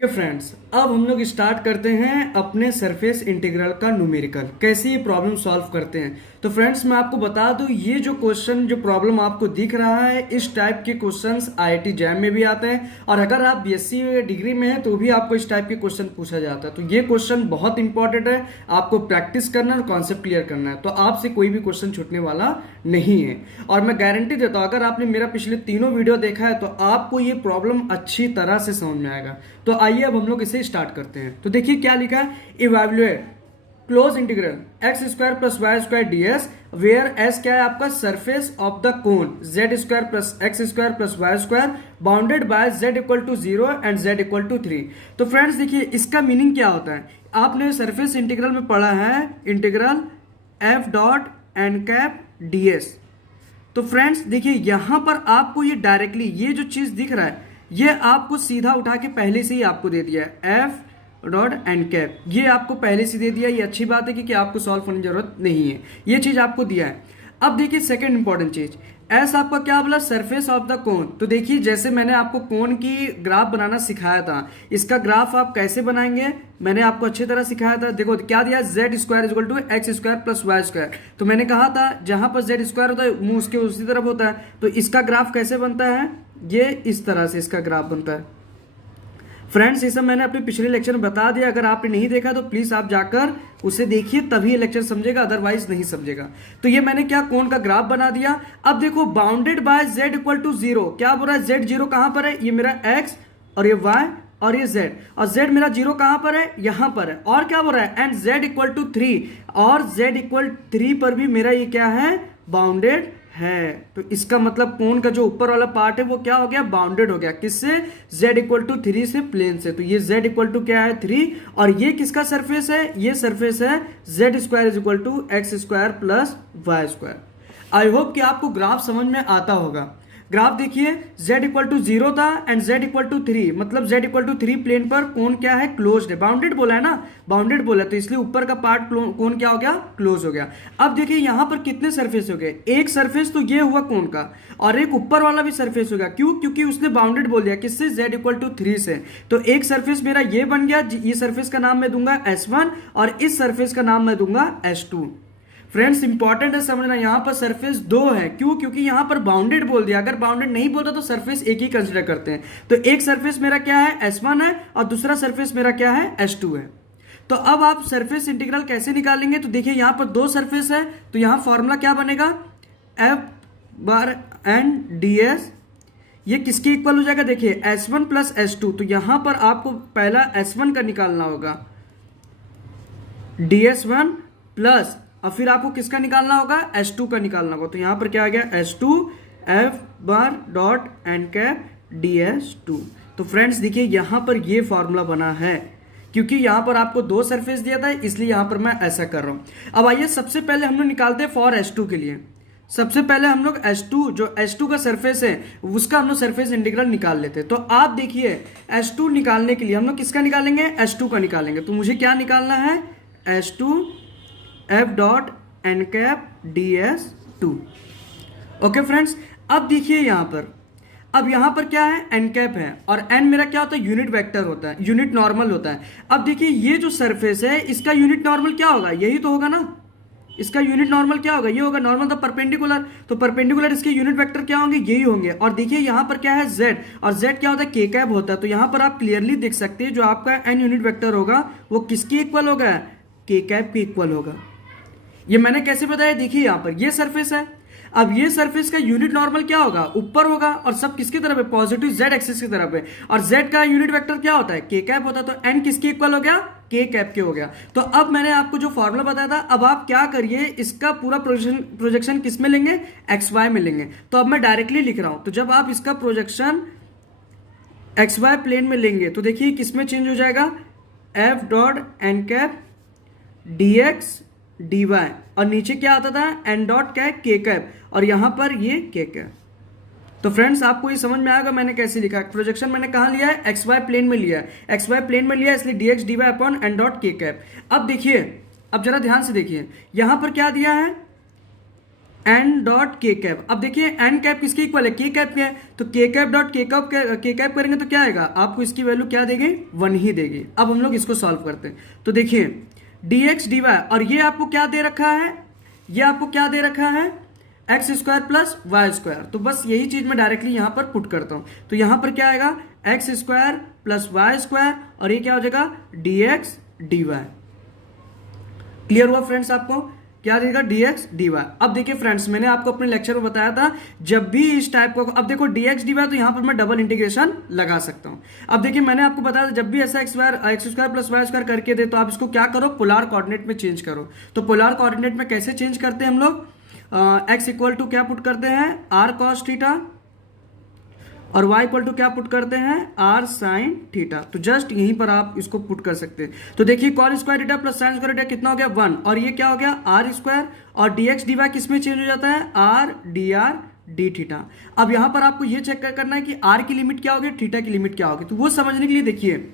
Friends, अब हम लोग स्टार्ट करते हैं अपने सरफेस इंटीग्रल का न्यूमेरिकल कैसे ये प्रॉब्लम सॉल्व करते हैं। तो फ्रेंड्स, मैं आपको बता दूं, ये जो क्वेश्चन जो प्रॉब्लम आपको दिख रहा है, इस टाइप के क्वेश्चंस आईआईटी जैम में भी आते हैं और अगर आप बीएससी डिग्री में हैं तो भी आपको इस टाइप के क्वेश्चन पूछा जाता है। तो ये क्वेश्चन बहुत इंपॉर्टेंट है, आपको प्रैक्टिस करना और कॉन्सेप्ट क्लियर करना है, तो आपसे कोई भी क्वेश्चन छूटने वाला नहीं है। और मैं गारंटी देता हूं, अगर आपने मेरा पिछले तीनों वीडियो देखा है तो आपको ये प्रॉब्लम अच्छी तरह से समझ में आएगा। तो आइए अब हम लोग इसे स्टार्ट करते हैं। तो देखिए क्या लिखा है, evaluate close integral x square plus y square d s where s क्या है आपका surface of the cone z square plus x square plus y square bounded by z equal to 0 and z equal to 3। तो friends देखिए इसका meaning क्या होता है, आपने सरफेस इंटीग्रल में पढ़ा है integral f dot n cap d s. तो फ्रेंड्स देखिए यहां पर आपको ये डायरेक्टली ये जो चीज दिख रहा है ये आपको सीधा उठा के पहले से ही आपको दे दिया है एफ डॉट एन कैप, ये आपको पहले से दे दिया। ये अच्छी बात है कि आपको सॉल्व करने की जरूरत नहीं है, ये चीज आपको दिया है। अब देखिए सेकंड इंपॉर्टेंट चीज, एस आपका क्या बोला, सरफेस ऑफ द कोन। तो देखिए जैसे मैंने आपको कोन की ग्राफ बनाना सिखाया था, इसका ग्राफ आप कैसे बनाएंगे मैंने आपको अच्छी तरह सिखाया था। देखो क्या दिया, z square equal to x square plus y square. तो मैंने कहा था जहां पर जेड स्क्वायर होता है मुंह उसके उसी तरफ होता है, तो इसका ग्राफ कैसे बनता है, ये इस तरह से इसका ग्राफ बनता है। फ्रेंड्स ये सब मैंने अपने पिछले लेक्चर में बता दिया, अगर आपने नहीं देखा तो प्लीज आप जाकर उसे देखिए, तभी ये लेक्चर समझेगा, अदरवाइज नहीं समझेगा। तो ये मैंने क्या कोन का ग्राफ बना दिया। अब देखो bounded by z equal to 0, क्या बोल रहा है, जेड 0 कहां पर है, ये मेरा एक्स और ये वाई और ये z, और z मेरा 0 कहां पर है, यहां पर है। और क्या बोल रहा है, एंड z इक्वल टू 3, और z इक्वल 3 पर भी मेरा ये क्या है, बाउंडेड है। तो इसका मतलब कोन का जो ऊपर वाला पार्ट है वो क्या हो गया, बाउंडेड हो गया। किससे, z इक्वल टू 3 से, प्लेन से। तो ये z इक्वल टू क्या है 3, और ये किसका सरफेस है, ये सरफेस है z square is equal to x square plus y square. I hope कि आपको ग्राफ समझ में आता होगा। ग्राफ देखिए z इक्वल टू 0 था एंड z इक्वल टू 3, मतलब z इक्वल टू 3 प्लेन पर कोन क्या है, क्लोज्ड है। बाउंडेड बोला है ना, बाउंडेड बोला, तो इसलिए ऊपर का पार्ट कोन क्या हो गया, क्लोज हो गया। अब देखिए यहां पर कितने सरफेस हो गए, एक सरफेस तो ये हुआ कोन का, और एक ऊपर वाला भी सरफेस हो गया। क्यों, क्योंकि उसने बाउंडेड बोल दिया, किससे, z इक्वल टू 3 से। तो एक सरफेस मेरा ये बन गया, ये सरफेस का नाम मैं दूंगा S1 और इस सरफेस का नाम मैं दूंगा S2। फ्रेंड्स इंपॉर्टेंट है समझना, यहां पर सरफेस 2 है। क्यों, क्योंकि यहां पर बाउंडेड बोल दिया, अगर बाउंडेड नहीं बोलता तो सरफेस एक ही कंसीडर करते हैं। तो एक सरफेस मेरा क्या है, S1 है, और दूसरा सरफेस मेरा क्या है, S2 है। तो अब आप सरफेस इंटीग्रल कैसे निकालेंगे, तो देखिए यहां पर 2 सरफेस है, तो यहां फॉर्मूला क्या बनेगा, f bar n d s, ये किसके इक्वल हो जाएगा, देखिए S1 प्लस S2। तो यहां पर आपको पहला S1 का निकालना होगा, ds1 प्लस, और फिर आपको किसका निकालना होगा, S2 का निकालना होगा। तो यहां पर क्या आ गया, S2 f bar dot n cap ds2। तो फ्रेंड्स देखिए यहां पर ये फॉर्मूला बना है, क्योंकि यहां पर आपको 2 सरफेस दिया था, इसलिए यहां पर मैं ऐसा कर रहा हूं। अब आइए सबसे पहले हम लोग निकालते हैं फॉर S2 के लिए। सबसे पहले हम लोग S2, जो S2 का सरफेस है उसका हम लोग सरफेस इंटीग्रल निकाल लेते हैं। तो आप देखिए S2 निकालने के लिए हम लोग किसका निकालेंगे, S2 का निकालेंगे। तो मुझे क्या निकालना है, S2 f dot n cap ds2। Okay friends, अब देखिए यहां पर, अब यहां पर क्या है, एन कैप है, और एन मेरा क्या होता है, यूनिट वेक्टर होता है, यूनिट नॉर्मल होता है। अब देखिए ये जो सरफेस है इसका यूनिट नॉर्मल क्या होगा, यही तो होगा ना, इसका यूनिट नॉर्मल क्या होगा, ये होगा नॉर्मल द परपेंडिकुलर। तो परपेंडिकुलर इसके यूनिट वेक्टर क्या होंगे, यही होंगे। और देखिए यहां पर क्या है, z, और z क्या होता है, k कैप होता है। तो यहां पर आप क्लियरली देख सकते हैं जो आपका n यूनिट वेक्टर होगा वो किसके इक्वल होगा, k कैप के इक्वल होगा। ये मैंने कैसे बताया, देखिए यहां पर ये सरफेस है, अब ये सरफेस का यूनिट नॉर्मल क्या होगा, ऊपर होगा, और सब किसकी तरफ है, पॉजिटिव z एक्सिस की तरफ है, और z का यूनिट वेक्टर क्या होता है, k कैप होता है। तो n किसके इक्वल हो गया, k कैप के हो गया। तो अब मैंने आपको जो फॉर्मूला बताया था, अब आप क्या करिए, इसका पूरा प्रोजेक्शन किस में लेंगे, xy में लेंगे। तो अब मैं डायरेक्टली लिख रहा हूं, तो जब आप इसका प्रोजेक्शन xy प्लेन में लेंगे तो देखिए किस में चेंज हो जाएगा, f dot n cap dx dy, और नीचे क्या आता था, एन डॉट क्या है, के कैप, और यहां पर ये के कैप। तो फ्रेंड्स आपको ये समझ में आएगा मैंने कैसे लिखा, प्रोजेक्शन मैंने कहां लिया है, एक्स वाई प्लेन में लिया है, एक्स वाई प्लेन में लिया है, इसलिए dx dy upon n dot k cap. अब देखिए, अब जरा ध्यान से देखिए, यहां पर क्या दिया है, एन डॉट के कैप। अब देखिए एन कैप किसके इक्वल है, के कैप के है, तो के कैप डॉट के कैप करेंगे तो क्या आएगा, आपको इसकी वैल्यू क्या देगी, 1 ही देगी। अब हम लोग इसको सॉल्व करते हैं। तो देखिए dx dy, और ये आपको क्या दे रखा है, ये आपको क्या दे रखा है, x square plus y square. तो बस यही चीज मैं डायरेक्टली यहां पर पुट करता हूं। तो यहां पर क्या आएगा, x square plus y square, और ये क्या हो जाएगा, dx dy। क्लियर हुआ फ्रेंड्स, आपको क्या देगा, dx dy। अब देखिए फ्रेंड्स, मैंने आपको अपने लेक्चर में बताया था जब भी इस टाइप का, अब देखो dx dy, तो यहां पर मैं डबल इंटीग्रेशन लगा सकता हूं। अब देखिए मैंने आपको बताया था जब भी ऐसा x square plus y square करके दे, तो आप इसको क्या करो, पोलर कोऑर्डिनेट में चेंज करो। तो पोलर कोऑर्डिनेट में कैसे चेंज करते हैं हम लोग, एक्स इक्वल टू क्या पुट करते हैं, आर कॉस थीटा, और y इक्वल टू क्या पुट करते हैं, r साइन थीटा। तो जस्ट यहीं पर आप इसको पुट कर सकते हैं। तो देखिए call square theta plus sine square theta कितना हो गया, 1, और ये क्या हो गया, r स्क्वायर, और dx dy किस में चेंज हो जाता है, r dr d थीटा। अब यहां पर आपको ये चेक करना है कि r की लिमिट क्या होगी, थीटा की लिमिट क्या होगी। तो वो समझने के लिए देखिए,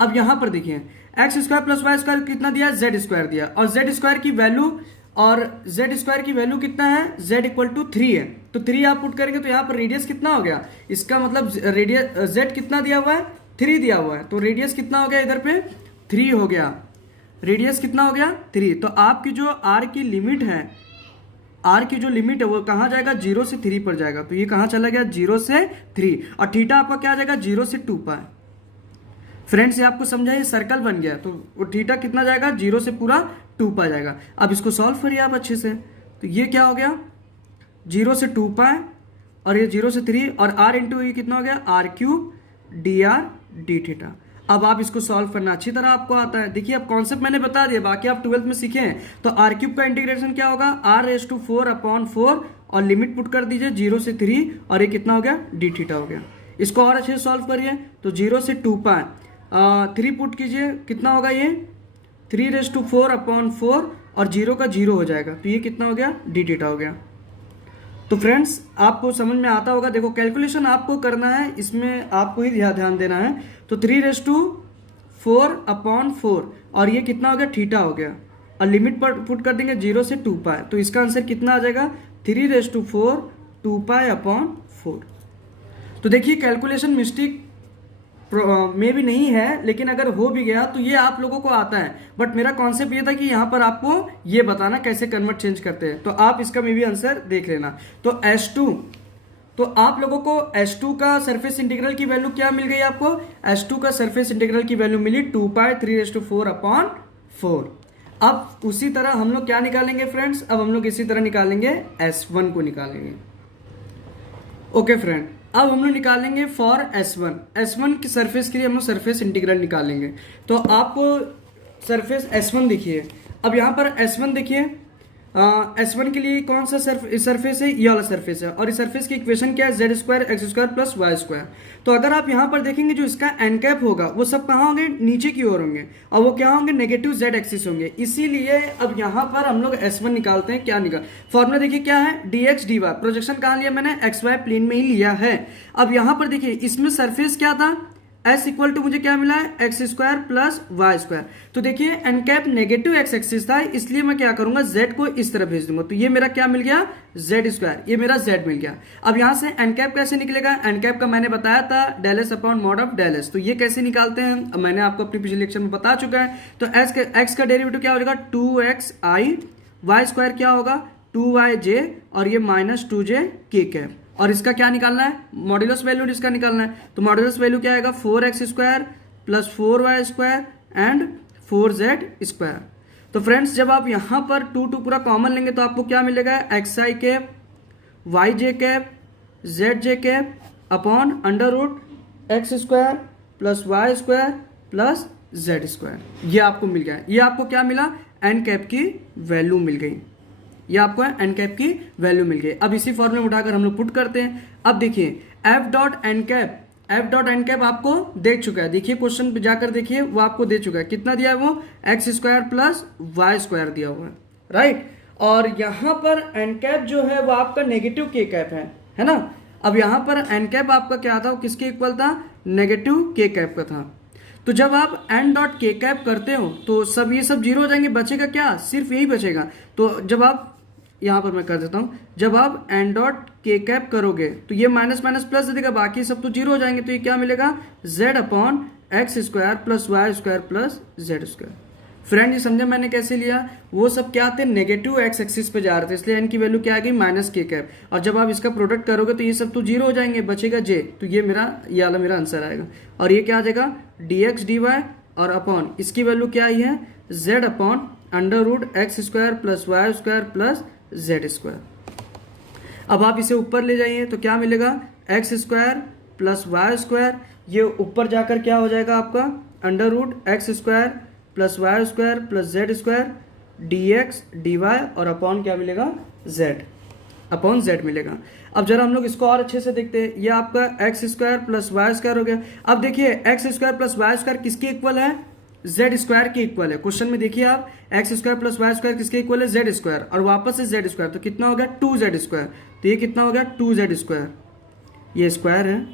अब यहां पर देखिए x square plus y square कितना दिया, जेड स्क्वायर दिया, और जेड स्क्वायर की वैल्यू, और z स्क्वायर की वैल्यू कितना है, z इक्वल टू 3 है। तो 3 आप पुट करेंगे तो यहाँ पर रेडियस कितना हो गया, इसका मतलब रेडियस z कितना दिया हुआ है, 3 दिया हुआ है, तो रेडियस कितना हो गया इधर पे, 3 हो गया, रेडियस कितना हो गया, 3। तो आपकी जो r की लिमिट है, r की जो लिमिट है वो कहाँ जाएगा, 0 से 3 पर जाएगा। तो ये कहाँ चला गया, 0 से 3, और थीटा आपका क्या जाएगा, 0 से 2 पाई। फ्रेंड्स ये आपको समझा, ये सर्कल बन गया, तो वो थीटा कितना जाएगा, 0 से पूरा 2 पाई जाएगा। अब इसको सॉल्व करिए आप अच्छे से। तो ये क्या हो गया, 0 से 2 पाई, और ये 0 से 3, और r इंटू ये कितना हो गया, r cube dr d theta. अब आप इसको सॉल्व करना अच्छी तरह आपको आता है। देखिए अब कॉन्सेप्ट मैंने बता दिया, बाकी आप 12th में सीखे हैं। तो r क्यूब का इंटीग्रेशन क्या होगा, r⁴/4, और लिमिट पुट कर दीजिए 0 से 3, और ये कितना हो गया, d थीटा हो गया। इसको और अच्छे से सॉल्व करिए। तो 0 से 2 पाई, 3 पुट कीजिए, कितना होगा ये, 3⁴/4, और 0 का 0 हो जाएगा। तो ये कितना हो गया, d थीटा हो गया। तो फ्रेंड्स आपको समझ में आता होगा। देखो कैलकुलेशन आपको करना है, इसमें आपको ही ध्यान देना है। तो 3⁴/4, और ये कितना हो गया, थीटा हो गया, और लिमिट पर पुट कर देंगे 0 से 2 पाई। तो इसका आंसर कितना आ जाएगा, 3⁴ 2 पाई/4। तो देखिए कैलकुलेशन मिस्टेक में भी नहीं है, लेकिन अगर हो भी गया तो ये आप लोगों को आता है। बट मेरा कॉन्सेप्ट ये था कि यहाँ पर आपको ये बताना कैसे कन्वर्ट चेंज करते हैं। तो आप इसका मे भी आंसर देख लेना। तो S2, तो आप लोगों को S2 का सरफेस इंटीग्रल की वैल्यू क्या मिल गई, आपको S2 का सरफेस इंटीग्रल की वैल्यू मिली 2 पाई 3⁴/4। अब उसी तरह हम लोग क्या निकालेंगे फ्रेंड्स, अब हम लोग इसी तरह निकालेंगे S1 को निकालेंगे। ओके फ्रेंड, अब हम लोग निकालेंगे फॉर S1 की सरफेस के लिए हम लोग सरफेस इंटीग्रल निकालेंगे। तो आपको सरफेस S1 देखिए। अब यहाँ पर S1 देखिए, S1 के लिए कौन सा सरफेस है, ये वाला सरफेस है, और इस सरफेस की इक्वेशन क्या है, z² x² प्लस y²। तो अगर आप यहाँ पर देखेंगे जो इसका एन कैप होगा वो सब कहाँ होंगे, नीचे की ओर होंगे, और वो क्या होंगे, नेगेटिव z एक्सिस होंगे। इसीलिए अब यहाँ पर हम लोग S1 निकालते हैं। क्या निकाल, फॉर्मूला देखिए क्या है, dx dy, प्रोजेक्शन कहाँ लिया मैंने, xy प्लेन में ही लिया है। अब यहाँ पर देखिए इसमें सरफेस क्या था, S इक्वल टू मुझे क्या मिला है, x² प्लस y²। तो देखिए n cap negative x axis था, इसलिए मैं क्या करूंगा, z को इस तरह भेज दूंगा। तो ये मेरा क्या मिल गया, z², ये मेरा z मिल गया। अब यहां से एन कैप कैसे निकलेगा, एन कैप का मैंने बताया था ∂S/mod(⁻)। तो ये कैसे निकालते हैं, अब मैंने आपको अपने पिछले लेक्चर में बता चुका है। तो x का डेरिवेटिव क्या हो जाएगा, 2xi, y² क्या होगा 2yj, और ये -2j k कैप। और इसका क्या निकालना है, मॉड्यूलस वैल्यू इसका निकालना है। तो मॉड्यूलस वैल्यू क्या आएगा, 4x² plus 4y² and 4z²। तो फ्रेंड्स जब आप यहां पर 2 पूरा कॉमन लेंगे तो आपको क्या मिलेगा, xi cap yj cap zj cap upon √x² plus y² plus z²। ये आपको मिल गया। ये आपको क्या मिला, एन कैप की वैल्यू मिल गई। ये आपको एन कैप की वैल्यू मिल गई। अब इसी फॉर्मूले में उठाकर हम लोग पुट करते हैं। अब देखिए f.n कैप आपको देख चुका है। देखिए क्वेश्चन पे जाकर देखिए, वो आपको दे चुका है। कितना दिया है वो, x² प्लस y² दिया हुआ है, राइट। और यहाँ पर एन कैप जो है वो आपका नेगेटिव के कैप है ना। अब यहाँ पर एन कैप आपका क्या था, वो किसके इक्वल था, नेगेटिव के कैप का था। तो जब आप n.k कैप करते हो तो सब ये सब जीरो हो जाएंगे, बचेगा क्या, सिर्फ यही बचेगा। तो जब आप यहाँ पर मैं कर देता हूँ, जब आप एन डॉट के कैप करोगे तो ये माइनस माइनस प्लस दे देगा, बाकी सब तो जीरो हो जाएंगे। तो ये क्या मिलेगा, z upon x square plus y square plus z square. Friend ये समझे मैंने कैसे लिया, वो सब क्या थे, नेगेटिव एक्स एक्सिस पे जा रहे थे, इसलिए एन की वैल्यू क्या आ गई, माइनस के कैप। और जब आप इसका प्रोडक्ट करोगे तो ये सब तो जीरो हो जाएंगे, बचेगा जे, तो ये वाला मेरा आंसर आएगा। और ये क्या आ जाएगा, डी एक्स डी वाई और अपॉन इसकी वैल्यू क्या आई है, z upon under root x square plus y square plus z square. अब आप इसे ऊपर ले जाइए तो क्या मिलेगा, x square plus y square, ये ऊपर जाकर क्या हो जाएगा आपका, under root x square plus y square plus z square d x d y और अपॉन क्या मिलेगा, जेड अपॉन जेड मिलेगा। अब जरा हम लोग इसको और अच्छे से देखते हैं, ये आपका x square plus y square हो गया। अब देखिए x square plus y square किसके इक्वल है, जेड स्क्वायर के इक्वल है। क्वेश्चन में देखिए आप, x square plus y square किसके इक्वल है, जेड स्क्वायर, और वापस से जेड स्क्वायर, तो कितना हो गया, 2z स्क्वायर। तो ये कितना हो गया, 2z स्क्वायर, ये स्क्वायर है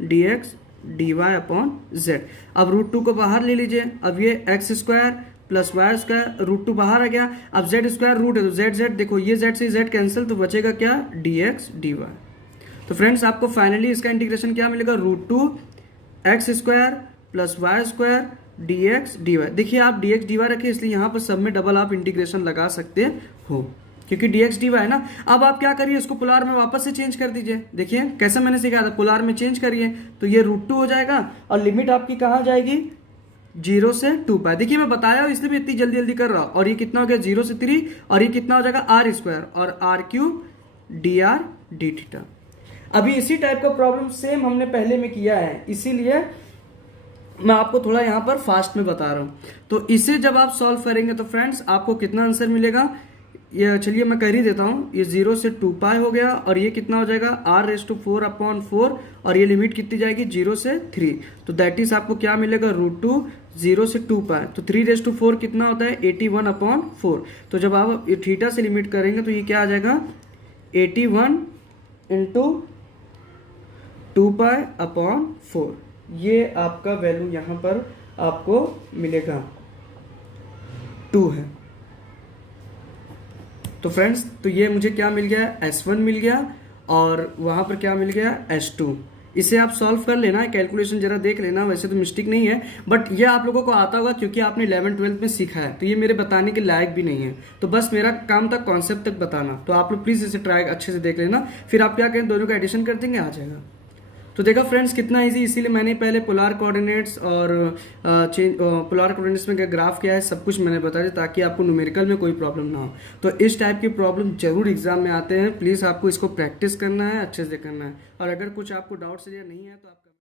d x d y upon z. अब रूट 2 को बाहर ले लीजिए, अब ये x square plus y square, root 2 बाहर आ गया, अब जेड स्क्वायर रूट है तो जेड जेड, देखो ये जेड से जेड कैंसिल, तो बचेगा क्या, डी एक्स डी वाई। तो फ्रेंड्स आपको फाइनली इसका इंटीग्रेशन क्या मिलेगा, root 2 x square plus y square d x d y. देखिए आप डी एक्स डी वाई रखिए, इसलिए यहाँ पर सब में डबल आप इंटीग्रेशन लगा सकते हो, क्योंकि डी एक्स डी वाई है ना। अब आप क्या करिए, इसको पोलार में वापस से चेंज कर दीजिए। देखिए कैसे मैंने सिखाया था, पोलार में चेंज करिए तो ये रूट 2 हो जाएगा, और लिमिट आपकी कहाँ जाएगी, 0 से 2 पाई। देखिए मैं बताया हूँ इसलिए भी इतनी जल्दी जल्दी कर रहा हूँ। और ये कितना हो गया, 0 से 3, और ये कितना हो जाएगा, आर स्क्वायर और r cube d r d theta. अभी इसी टाइप का प्रॉब्लम सेम हमने पहले में किया है, इसीलिए मैं आपको थोड़ा यहाँ पर फास्ट में बता रहा हूँ। तो इसे जब आप सॉल्व करेंगे तो फ्रेंड्स आपको कितना आंसर मिलेगा, ये चलिए मैं कर ही देता हूँ। ये 0 से 2 पाई हो गया, और ये कितना हो जाएगा, r⁴ अपॉन 4, और ये लिमिट कितनी जाएगी, 0 से 3, तो दैट इज आपको क्या मिलेगा, रूट 2 0 से 2 पाई, तो 3⁴ कितना होता है, 81 अपॉन 4। तो जब आप थीटा से लिमिट करेंगे तो ये क्या आ जाएगा, 81 इंटू 2 पाई अपॉन 4, ये आपका वैल्यू यहाँ पर आपको मिलेगा 2 है। तो फ्रेंड्स तो ये मुझे क्या मिल गया, S1 मिल गया, और वहाँ पर क्या मिल गया, S2। इसे आप सॉल्व कर लेना, कैलकुलेशन जरा देख लेना, वैसे तो मिस्टेक नहीं है, बट ये आप लोगों को आता होगा क्योंकि आपने 11th-12th में सीखा है, तो ये मेरे बताने के लायक भी नहीं है। तो बस मेरा काम था कॉन्सेप्ट तक बताना, तो आप लोग प्लीज़ इसे ट्राई अच्छे से देख लेना, फिर आप क्या करें, दोनों का एडिशन कर देंगे, आ जाएगा। तो देखा फ्रेंड्स कितना इजी, इसीलिए मैंने पहले पोलार कोऑर्डिनेट्स और पोलार कोऑर्डिनेट्स में क्या ग्राफ क्या है सब कुछ मैंने बता दिया, ताकि आपको न्यूमेरिकल में कोई प्रॉब्लम ना हो। तो इस टाइप की प्रॉब्लम जरूर एग्जाम में आते हैं, प्लीज़ आपको इसको प्रैक्टिस करना है, अच्छे से करना है, और अगर कुछ आपको डाउट्स या नहीं है तो आप